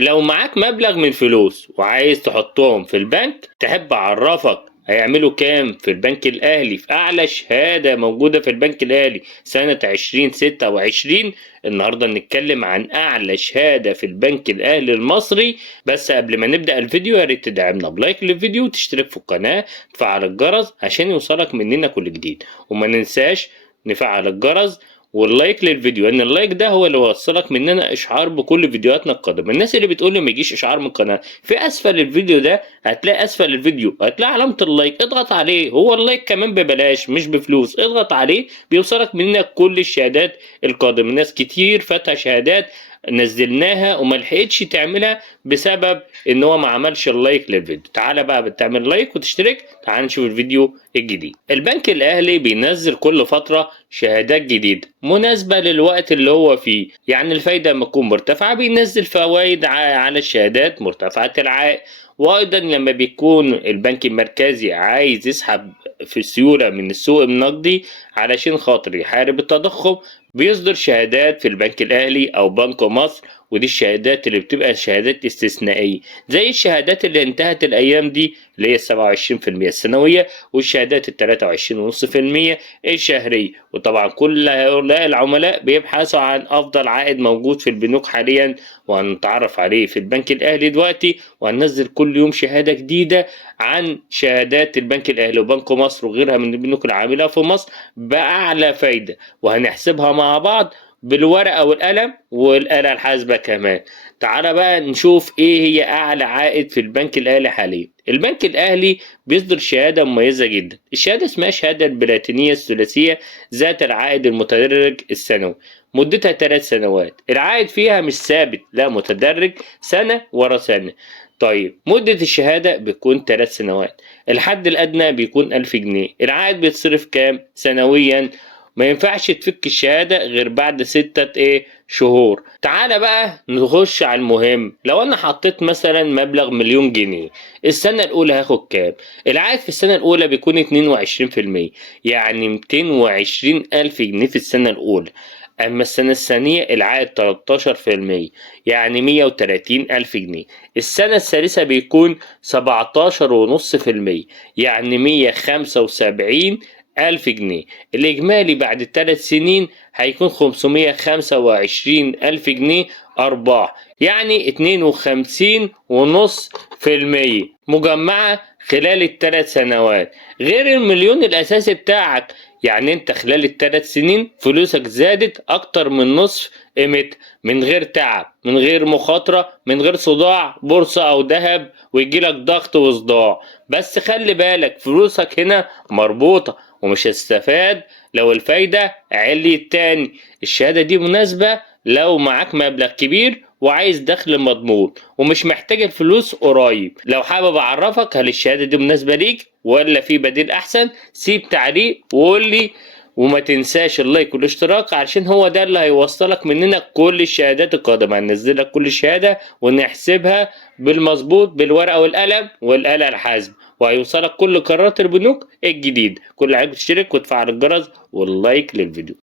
لو معاك مبلغ من فلوس وعايز تحطهم في البنك، تحب أعرفك هيعملوا كام في البنك الأهلي في أعلى شهادة موجودة في البنك الأهلي سنة 2026. النهاردة نتكلم عن أعلى شهادة في البنك الأهلي المصري. بس قبل ما نبدأ الفيديو يا ريت تدعمنا بلايك للفيديو وتشترك في القناة وتفعل الجرس عشان يوصلك مننا كل جديد، وما ننساش نفعل الجرس واللايك للفيديو، ان اللايك ده هو اللي يوصلك مننا اشعار بكل فيديوهاتنا القادمه. الناس اللي بتقول لي ما يجيش اشعار من القناه، في اسفل الفيديو ده هتلاقي اسفل الفيديو هتلاقي علامه اللايك، اضغط عليه. هو اللايك كمان ببلاش مش بفلوس، اضغط عليه بيوصلك مننا كل الشهادات القادمه. ناس كتير فاتها شهادات نزلناها وما لحقتش تعملها بسبب ان هو ما عملش اللايك للفيديو. تعالى بقى بتعمل لايك وتشترك، تعال نشوف الفيديو الجديد. البنك الاهلي بينزل كل فتره شهادات جديده مناسبه للوقت اللي هو فيه، يعني الفايده لما تكون مرتفعه بينزل فوائد على الشهادات مرتفعه العائد. وايضا لما بيكون البنك المركزي عايز يسحب في سيوله من السوق النقدي علشان خاطر يحارب التضخم، بيصدر شهادات في البنك الأهلي أو بنك مصر. ودي الشهادات اللي بتبقى شهادات استثنائية، زي الشهادات اللي انتهت الأيام دي اللي هي 27% السنوية، والشهادات 23.5% الشهرية. وطبعا كل هؤلاء العملاء بيبحثوا عن أفضل عائد موجود في البنوك حاليا، وهنتعرف عليه في البنك الأهلي دلوقتي. وهننزل كل يوم شهادة جديدة عن شهادات البنك الأهلي وبنك مصر وغيرها من البنوك العاملة في مصر بأعلى فايدة، وهنحسبها مع بعض بالورقة والقلم والآلة الحاسبة كمان. تعالى بقى نشوف ايه هي اعلى عائد في البنك الاهلي حاليا. البنك الاهلي بيصدر شهادة مميزة جدا، الشهادة اسمها شهادة البلاتينية الثلاثية ذات العائد المتدرج السنوي، مدتها 3 سنوات. العائد فيها مش ثابت، لا متدرج سنة ورا سنة. طيب مدة الشهادة بتكون 3 سنوات، الحد الأدنى بيكون 1000 جنيه. العائد بيتصرف كام سنويا؟ ما ينفعش تفك الشهادة غير بعد 6 شهور. تعالى بقى نخش على المهم. لو انا حطيت مثلا مبلغ 1,000,000 جنيه، السنة الأولى هاخد كام؟ العائد في السنة الأولى بيكون 22%، يعني 220,000 جنيه في السنة الأولى. أما السنة الثانية العائد 13%، يعني 130,000 جنيه. السنة الثالثة بيكون 17.5%، يعني 175,000 جنيه. الإجمالي بعد ال3 سنين هيكون 525,000 جنيه أرباح، يعني 52.5% مجمعة خلال ال3 سنوات، غير المليون الأساسي بتاعك. يعني انت خلال ال3 سنين فلوسك زادت أكتر من نصف قيمتها، من غير تعب، من غير مخاطرة، من غير صداع بورصة أو ذهب ويجيلك ضغط وصداع. بس خلي بالك فلوسك هنا مربوطة ومش هتستفاد لو الفايدة عليت تاني. الشهادة دي مناسبة لو معاك مبلغ كبير وعايز دخل مضمون ومش محتاج الفلوس قريب. لو حابب اعرفك هل الشهادة دي مناسبة ليك ولا في بديل احسن، سيب تعليق وقول لي. وما تنساش اللايك والاشتراك علشان هو ده اللي هيوصلك مننا كل الشهادات القادمة. هننزلك كل شهادة ونحسبها بالمظبوط بالورقة والقلم والآلة الحاسبة، وهيوصلك كل قرارات البنوك الجديد. كل عيب تشترك وتفعل الجرس واللايك للفيديو.